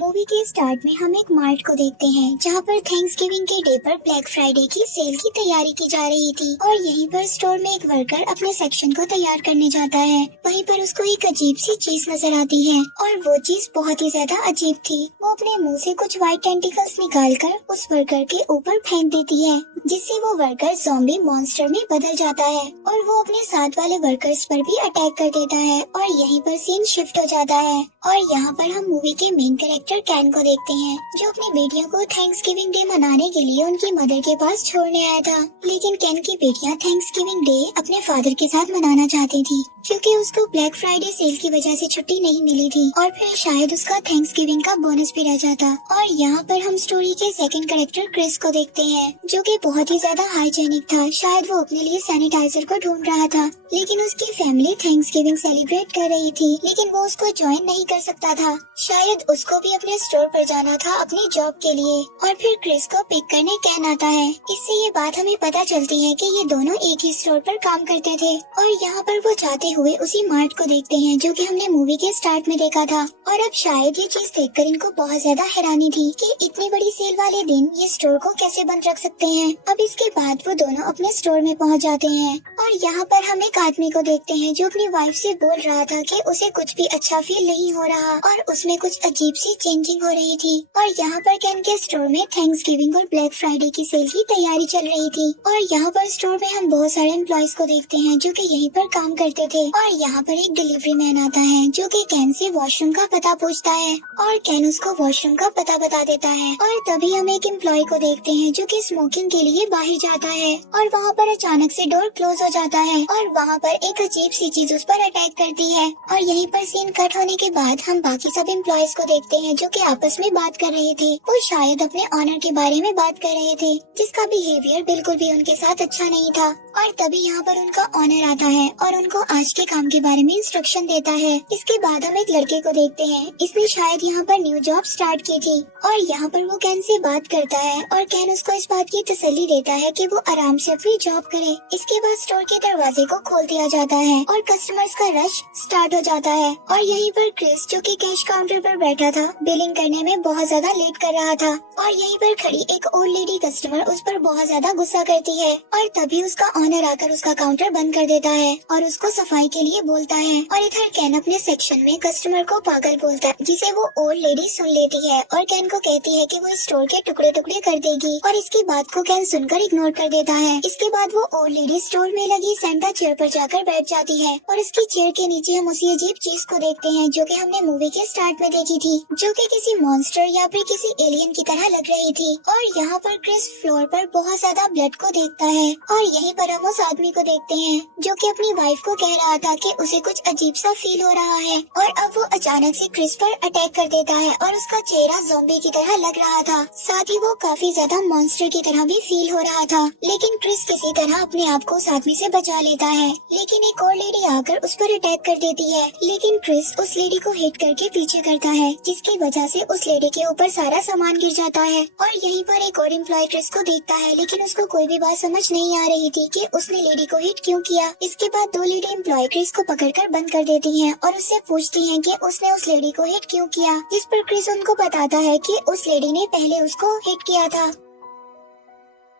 Movie के start में हम एक मार्ट को देखते हैं जहाँ पर थैंक्सगिविंग के डे पर ब्लैक फ्राइडे की सेल की तैयारी की जा रही थी और यहीं पर स्टोर में एक वर्कर अपने सेक्शन को तैयार करने जाता है। वहीं पर उसको एक अजीब सी चीज नजर आती है और वो चीज बहुत ही ज्यादा अजीब थी। वो अपने मुंह से कुछ व्हाइट टेंटिकल्स निकालकर उस वर्कर के ऊपर फेंक देती है, जिससे वो वर्कर ज़ॉम्बी मॉन्स्टर में बदल जाता है और वो अपने साथ वाले वर्कर्स पर भी अटैक कर देता है और यहीं पर सीन शिफ्ट हो जाता है। और यहाँ पर हम मूवी के मेन कैरेक्टर कैन को देखते हैं जो अपनी बेटियों को थैंक्सगिविंग डे मनाने के लिए उनकी मदर के पास छोड़ने आया था। लेकिन कैन की बेटियाँ थैंक्सगिविंग डे अपने फादर के साथ मनाना चाहती थी क्योंकि उसको ब्लैक फ्राइडे सेल की वजह से छुट्टी नहीं मिली थी और फिर शायद उसका थैंक्सगिविंग का बोनस भी रह जाता। और यहाँ पर हम स्टोरी के सेकंड कैरेक्टर क्रिस को देखते हैं जो कि बहुत ही ज्यादा हाइजेनिक था। शायद वो अपने लिए सैनिटाइजर को ढूंढ रहा था, लेकिन उसकी फैमिली थैंक्सगिविंग सेलिब्रेट कर रही थी लेकिन वो उसको ज्वाइन नहीं कर सकता था। शायद उसको भी अपने स्टोर पर जाना था अपनी जॉब के लिए। और फिर क्रिस को पिक करने कैन आता है। इससे ये बात हमें पता चलती है कि ये दोनों एक ही स्टोर पर काम करते थे और यहाँ पर वो जाते हुए उसी मार्ट को देखते हैं जो कि हमने मूवी के स्टार्ट में देखा था। और अब शायद ये चीज देखकर इनको बहुत ज्यादा हैरानी थी कि इतनी बड़ी सेल वाले दिन ये स्टोर को कैसे बंद रख सकते हैं। अब इसके बाद वो दोनों अपने स्टोर में पहुंच जाते हैं और यहाँ पर हम एक आदमी को देखते हैं जो अपनी वाइफ से बोल रहा था कि उसे कुछ भी अच्छा फील नहीं हो रहा और उसमें कुछ अजीब सी चेंजिंग हो रही थी। और यहाँ पर कैन के स्टोर में थैंक्सगिविंग और ब्लैक फ्राइडे की सेल की तैयारी चल रही थी। और यहाँ पर स्टोर में हम बहुत सारे एम्प्लॉयज को देखते हैं जो कि यहीं पर काम करते थे। और यहाँ पर एक डिलीवरी मैन आता है जो कि कैन से वॉशरूम का पता पूछता है और कैन उसको वॉशरूम का पता बता देता है। और तभी हम एक एम्प्लॉय को देखते हैं जो कि स्मोकिंग के लिए बाहर जाता है और वहाँ पर अचानक से डोर क्लोज हो जाता है और वहाँ पर एक अजीब सी चीज उस पर अटैक करती है। और यहीं पर सीन कट होने के बाद हम बाकी सब एम्प्लॉयज को देखते हैं जो कि आपस में बात कर रहे थे। वो शायद अपने ऑनर के बारे में बात कर रहे थे जिसका बिहेवियर बिल्कुल भी उनके साथ अच्छा नहीं था। और तभी यहाँ पर उनका ऑनर आता है और उनको आज के काम के बारे में इंस्ट्रक्शन देता है। इसके बाद हम एक लड़के को देखते हैं, इसने शायद यहाँ पर न्यू जॉब स्टार्ट की थी और यहाँ पर वो कैन से बात करता है और कैन उसको इस बात की तसल्ली देता है कि वो आराम से अपनी जॉब करे। इसके बाद स्टोर के दरवाजे को खोल दिया जाता है और कस्टमर्स का रश स्टार्ट हो जाता है। और यहीं पर क्रिस जो कि कैश काउंटर पर बैठा था बिलिंग करने में बहुत ज्यादा लेट कर रहा था और यहीं पर खड़ी एक ओल्ड लेडी कस्टमर उस पर बहुत ज्यादा गुस्सा करती है और तभी उसका ऑनर आकर उसका काउंटर बंद कर देता है और उसको सफाई के लिए बोलता है। और इधर कैन अपने सेक्शन में कस्टमर को पागल बोलता है जिसे वो ओल्ड लेडी सुन लेती है और कैन को कहती है कि वो स्टोर के टुकड़े टुकड़े कर देगी और इसकी बात को कैन सुनकर इग्नोर कर देता है। इसके बाद वो ओल्ड लेडी स्टोर में लगी सेंटा चेयर पर जाकर बैठ जाती है और इसकी चेयर के नीचे हम उसी अजीब चीज को देखते हैं जो कि हमने मूवी के स्टार्ट में देखी थी, जो कि किसी मॉन्स्टर या फिर किसी एलियन की तरह लग रही थी। और यहाँ पर क्रिस फ्लोर पर बहुत ज्यादा ब्लड को देखता है और यहीं पर हम उस आदमी को देखते हैं जो कि अपनी वाइफ को कह रहा था कि उसे कुछ अजीब सा फील हो रहा है। और अब वो अचानक से क्रिस पर अटैक कर देता है और उसका चेहरा ज़ॉम्बी की तरह लग रहा था, साथ ही वो काफी ज्यादा मॉन्स्टर की तरह भी फील हो रहा था। लेकिन क्रिस किसी तरह अपने आप को उस आदमी से बचा लेता है, लेकिन एक और लेडी आकर उस पर अटैक कर देती है। लेकिन क्रिस उस लेडी को हिट करके पीछे करता है जिसकी वजह से उस लेडी के ऊपर सारा सामान गिर जाता है। और यहीं पर एक और एम्प्लॉय क्रिस को देखता है लेकिन उसको कोई भी बात समझ नहीं आ रही थी कि उसने लेडी को हिट क्यों किया। इसके बाद दो लेडी एम्प्लॉय क्रिस को पकड़कर बंद कर देती हैं और उससे पूछती हैं कि उसने उस लेडी को हिट क्यों किया, जिस पर क्रिस उनको बताता है कि उस लेडी ने पहले उसको हिट किया था।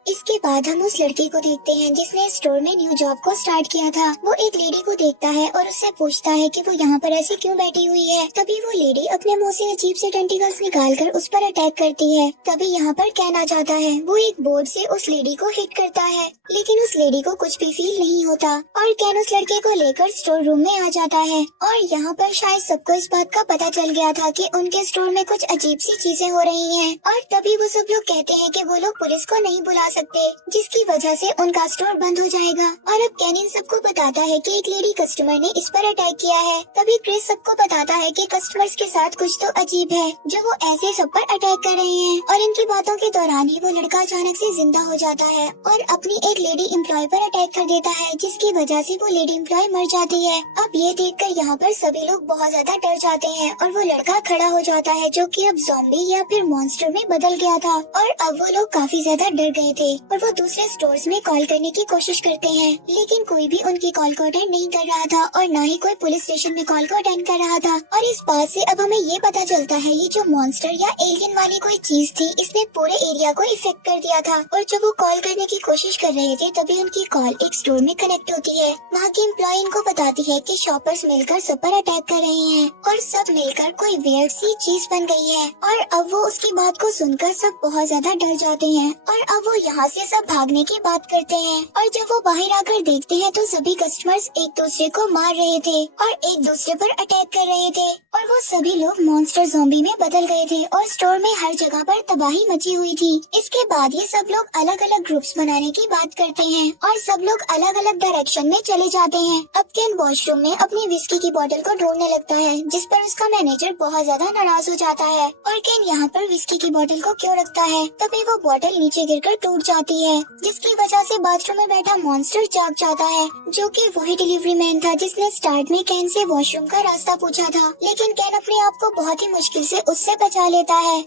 इसके बाद हम उस लड़की को देखते हैं जिसने स्टोर में न्यू जॉब को स्टार्ट किया था। वो एक लेडी को देखता है और उससे पूछता है कि वो यहाँ पर ऐसे क्यों बैठी हुई है। तभी वो लेडी अपने मुंह से अजीब से टेंटिकल्स निकालकर उस पर अटैक करती है। तभी यहाँ पर कैन आ जाता है। वो एक बोर्ड से उस लेडी को हिट करता है लेकिन उस लेडी को कुछ भी फील नहीं होता और कैन उस लड़के को लेकर स्टोर रूम में आ जाता है। और यहाँ पर शायद सबको इस बात का पता चल गया था कि उनके स्टोर में कुछ अजीब सी चीजें हो रही हैं। और तभी वो सब लोग कहते हैं कि वो लोग पुलिस को नहीं बुला सकते जिसकी वजह से उनका स्टोर बंद हो जाएगा। और अब कैन इन सबको बताता है कि एक लेडी कस्टमर ने इस पर अटैक किया है। तभी क्रिस सबको बताता है कि कस्टमर्स के साथ कुछ तो अजीब है जो वो ऐसे सब पर अटैक कर रहे हैं। और इनकी बातों के दौरान ही वो लड़का अचानक से जिंदा हो जाता है और अपनी एक लेडी एम्प्लॉय पर अटैक कर देता है जिसकी वजह से वो लेडी एम्प्लॉय मर जाती है। अब ये देखकर यहाँ पर सभी लोग बहुत ज्यादा डर जाते हैं और वो लड़का खड़ा हो जाता है जो कि अब ज़ॉम्बी या फिर मॉन्स्टर में बदल गया था। और अब वो लोग काफी ज्यादा डर गए थे और वो दूसरे स्टोर्स में कॉल करने की कोशिश करते हैं, लेकिन कोई भी उनकी कॉल को अटेंड नहीं कर रहा था और न ही कोई पुलिस स्टेशन में कॉल को अटेंड कर रहा था। और इस बात से अब हमें ये पता चलता है ये जो मॉन्स्टर या एलियन वाली कोई चीज थी इसने पूरे एरिया को इफेक्ट कर दिया था। और जब वो कॉल करने की कोशिश कर रहे थे तभी उनकी कॉल एक स्टोर में कनेक्ट होती है। वहाँ की एम्प्लॉय इनको बताती है कि शॉपर्स मिलकर सब पर अटैक कर रहे हैं और सब मिलकर कोई वियर्ड सी चीज बन गई है। और अब वो उसकी बात को सुनकर सब बहुत ज्यादा डर जाते हैं और अब वो यहाँ से सब भागने की बात करते हैं। और जब वो बाहर आकर देखते हैं तो सभी कस्टमर्स एक दूसरे को मार रहे थे और एक दूसरे पर अटैक कर रहे थे और वो सभी लोग मॉन्स्टर ज़ॉम्बी में बदल गए थे और स्टोर में हर जगह पर तबाही मची हुई थी। इसके बाद ये सब लोग अलग अलग ग्रुप्स बनाने की बात करते हैं और सब लोग अलग अलग डायरेक्शन में चले जाते हैं। अब केन वॉशरूम में अपनी विस्की की बोतल को ढूंढने लगता है जिस पर उसका मैनेजर बहुत ज्यादा नाराज हो जाता है और केन यहाँ पर विस्की की बोतल को क्यों रखता है। तभी वो बोतल नीचे गिरकर टूट जाती है जिसकी वजह से बाथरूम में बैठा मॉन्स्टर जाग जाता है, जो कि वही डिलीवरी मैन था जिसने स्टार्ट में केन से वॉशरूम का रास्ता पूछा था। लेकिन केन अपने आप को बहुत ही मुश्किल से उससे बचा लेता है।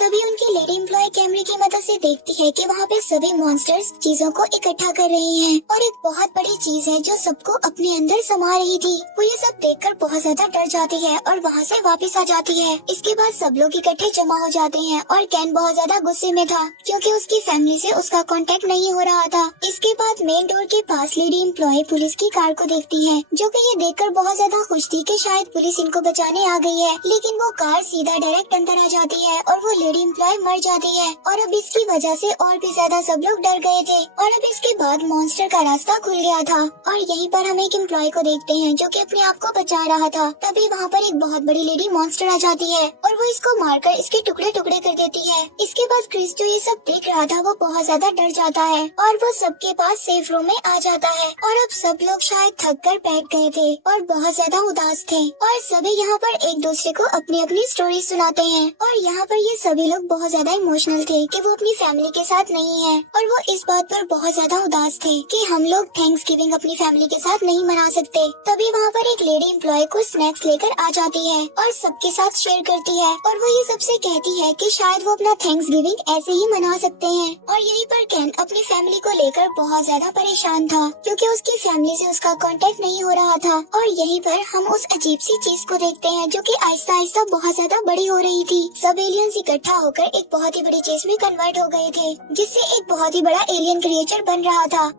तभी उनकी लेडी एम्प्लॉय कैमरे की मदद से देखती है कि वहाँ पे सभी मॉन्स्टर्स चीजों को इकट्ठा कर रहे हैं और एक बहुत बड़ी चीज है जो सबको अपने अंदर समा रही थी। वो ये सब देखकर बहुत ज्यादा डर जाती है और वहाँ से वापस आ जाती है। इसके बाद सब लोग इकट्ठे जमा हो जाते हैं और केन बहुत ज्यादा गुस्से में था क्योंकि उसकी फैमिली से उसका कांटेक्ट नहीं हो रहा था। इसके बाद मेन डोर के पास लेडी एम्प्लॉय पुलिस की कार को देखती है, जो कि ये देखकर बहुत ज्यादा खुश थी कि शायद पुलिस इनको बचाने आ गई है। लेकिन वो कार सीधा डायरेक्ट अंदर आ जाती है और वो लेडी एम्प्लॉय मर जाती है और अब इसकी वजह से और भी ज्यादा सब लोग डर गए थे। और अब इसके बाद मॉन्स्टर का रास्ता खुल गया था और यहीं पर हम एक एम्प्लॉय को देखते हैं जो कि अपने आप को बचा रहा था। तभी वहाँ पर एक बहुत बड़ी लेडी मॉन्स्टर आ जाती है और वो इसको मारकर इसके टुकड़े टुकड़े कर देती है। इसके बाद क्रिस जो ये सब देख रहा था वो बहुत ज्यादा डर जाता है और वो सबके पास सेफ रूम में आ जाता है। और अब सब लोग शायद थक कर बैठ गए थे और बहुत ज्यादा उदास थे और सभी यहाँ पर एक दूसरे को अपनी अपनी स्टोरी सुनाते हैं। और यहाँ पर ये सभी लोग बहुत ज्यादा इमोशनल थे कि वो अपनी फैमिली के साथ नहीं है और वो इस बात पर बहुत ज्यादा उदास थे कि हम लोग थैंक्सगिविंग अपनी फैमिली के साथ नहीं मना सकते। तभी वहाँ पर एक लेडी एम्प्लॉय को स्नैक्स लेकर आ जाती है और सबके साथ शेयर करती है और वो ये सबसे कहती है कि शायद वो अपना थैंक्सगिविंग ऐसे ही मना सकते हैं। और यहीं पर केन अपनी फैमिली को लेकर बहुत ज्यादा परेशान था क्योंकि उसकी फैमिली से उसका कांटेक्ट नहीं हो रहा था। और यहीं पर हम उस अजीब सी चीज को देखते हैं जो कि आहिस्ता आहिस्ता बहुत ज्यादा बड़ी हो रही थी। सब एलियंस इकट्ठा होकर एक बहुत ही बड़ी चीज में कन्वर्ट हो गए थे जिससे एक बहुत ही बड़ा एलियन क्रिएचर बन रहा था।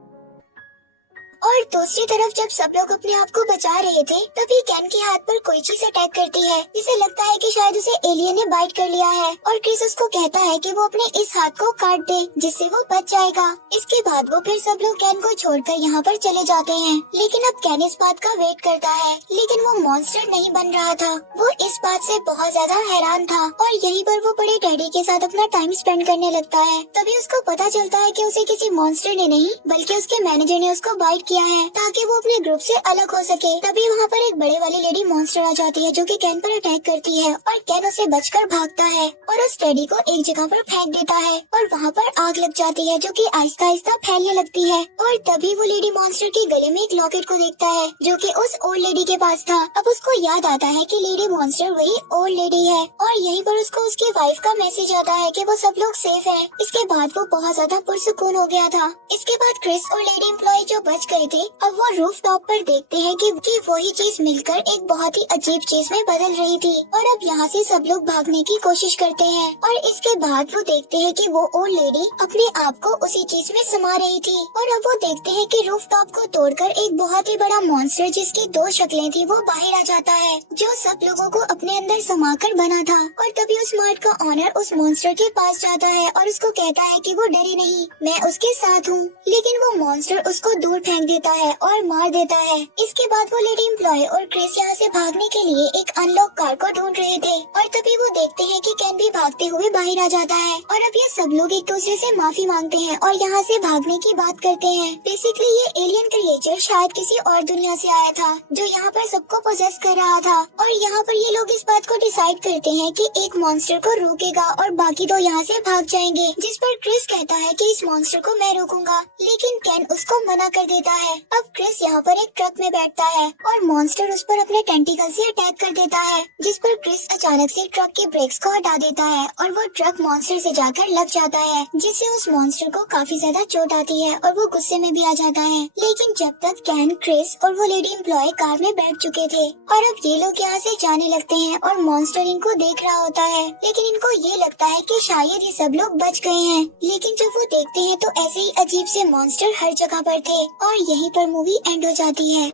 और दूसरी तरफ जब सब लोग अपने आप को बचा रहे थे तभी केन के हाथ पर कोई चीज अटैक करती है। इसे लगता है कि शायद उसे एलियन ने बाइट कर लिया है और क्रिस उसको कहता है कि वो अपने इस हाथ को काट दे जिससे वो बच जाएगा। इसके बाद वो फिर सब लोग केन को छोड़कर यहाँ पर चले जाते हैं। लेकिन अब केन इस बात का वेट करता है लेकिन वो मॉन्स्टर नहीं बन रहा था। वो इस बात से बहुत ज्यादा हैरान था और यहीं पर वो बड़े डैडी के साथ अपना टाइम स्पेंड करने लगता है। तभी उसको पता चलता है कि उसे किसी मॉन्स्टर ने नहीं बल्कि उसके मैनेजर ने उसको बाइट किया है ताकि वो अपने ग्रुप से अलग हो सके। तभी वहाँ पर एक बड़े वाली लेडी मॉन्स्टर आ जाती है जो कि केन पर अटैक करती है और केन उसे बचकर भागता है और उस डैडी को एक जगह पर फेंक देता है और वहाँ पर आग लग जाती है जो कि आहिस्ता आहिस्ता फैलने लगती है। और तभी वो लेडी मॉन्स्टर के गले में एक लॉकेट को देखता है जो कि उस ओल्ड लेडी के पास था। अब उसको याद आता है कि लेडी मॉन्स्टर वही ओल्ड लेडी है और यहीं पर उसको उसकी वाइफ का मैसेज आता है कि वो सब लोग सेफ हैं। इसके बाद वो बहुत ज्यादा पुरसुकून हो गया था। इसके बाद क्रिस और लेडी एम्प्लॉय जो बच गए थे अब वो रूफ टॉप पर देखते हैं कि वही चीज मिलकर एक बहुत ही अजीब चीज में बदल रही थी। और अब यहाँ से सब लोग भागने की कोशिश करते हैं और इसके बाद वो देखते हैं कि वो ओल्ड लेडी अपने आप को उसी चीज में समा रही थी। और अब वो देखते हैं कि रूफ टॉप को तोड़कर एक बहुत ही बड़ा मॉन्स्टर जिसकी 2 शक्लें थी वो बाहर आ जाता है जो सब लोगों को अपने अंदर समाकर बना था। और तभी उस मार्ट का ऑनर उस मॉन्स्टर के पास जाता है और उसको कहता है कि वो डरे नहीं, मैं उसके साथ हूँ। लेकिन वो मॉन्स्टर उसको दूर फेंक देता है और मार देता है। इसके बाद वो लेडी एम्प्लॉय और क्रिस यहाँ से भागने के लिए एक अनलॉक कार को ढूंढ रहे थे और तभी वो देखते हैं कि केन भी भागते हुए बाहर आ जाता है। और अब ये सब लोग एक दूसरे से माफी मांगते हैं और यहाँ से भागने की बात करते हैं। बेसिकली ये एलियन क्रिएचर शायद किसी और दुनिया से आया था जो यहाँ पर सबको पोजेस कर रहा था। और यहाँ पर ये लोग इस बात को डिसाइड करते हैं कि एक मॉन्स्टर को रोकेगा और बाकी 2 यहाँ से भाग जाएंगे, जिस पर क्रिस कहता है कि इस मॉन्स्टर को मैं रोकूंगा। लेकिन केन उसको मना कर देता है। अब क्रिस यहाँ पर एक ट्रक में बैठता है और मॉन्स्टर उस पर अपने टेंटिकल से अटैक कर देता है, जिस पर क्रिस अचानक से ट्रक के ब्रेक्स को हटा देता है और वो ट्रक मॉन्स्टर से जाकर लग जाता है, जिससे उस मॉन्स्टर को काफी ज्यादा चोट आती है और वो गुस्से में भी आ जाता है। लेकिन जब तक कैन, क्रिस और वो लेडी एम्प्लॉय कार में बैठ चुके थे और अब ये लोग यहाँ से जाने लगते हैं और मॉन्स्टर इनको देख रहा होता है, लेकिन इनको ये लगता है कि शायद ये सब लोग बच गए हैं। लेकिन जब वो देखते हैं तो ऐसे ही अजीब से मॉन्स्टर हर जगह पर थे और यहीं पर मूवी एंड हो जाती है।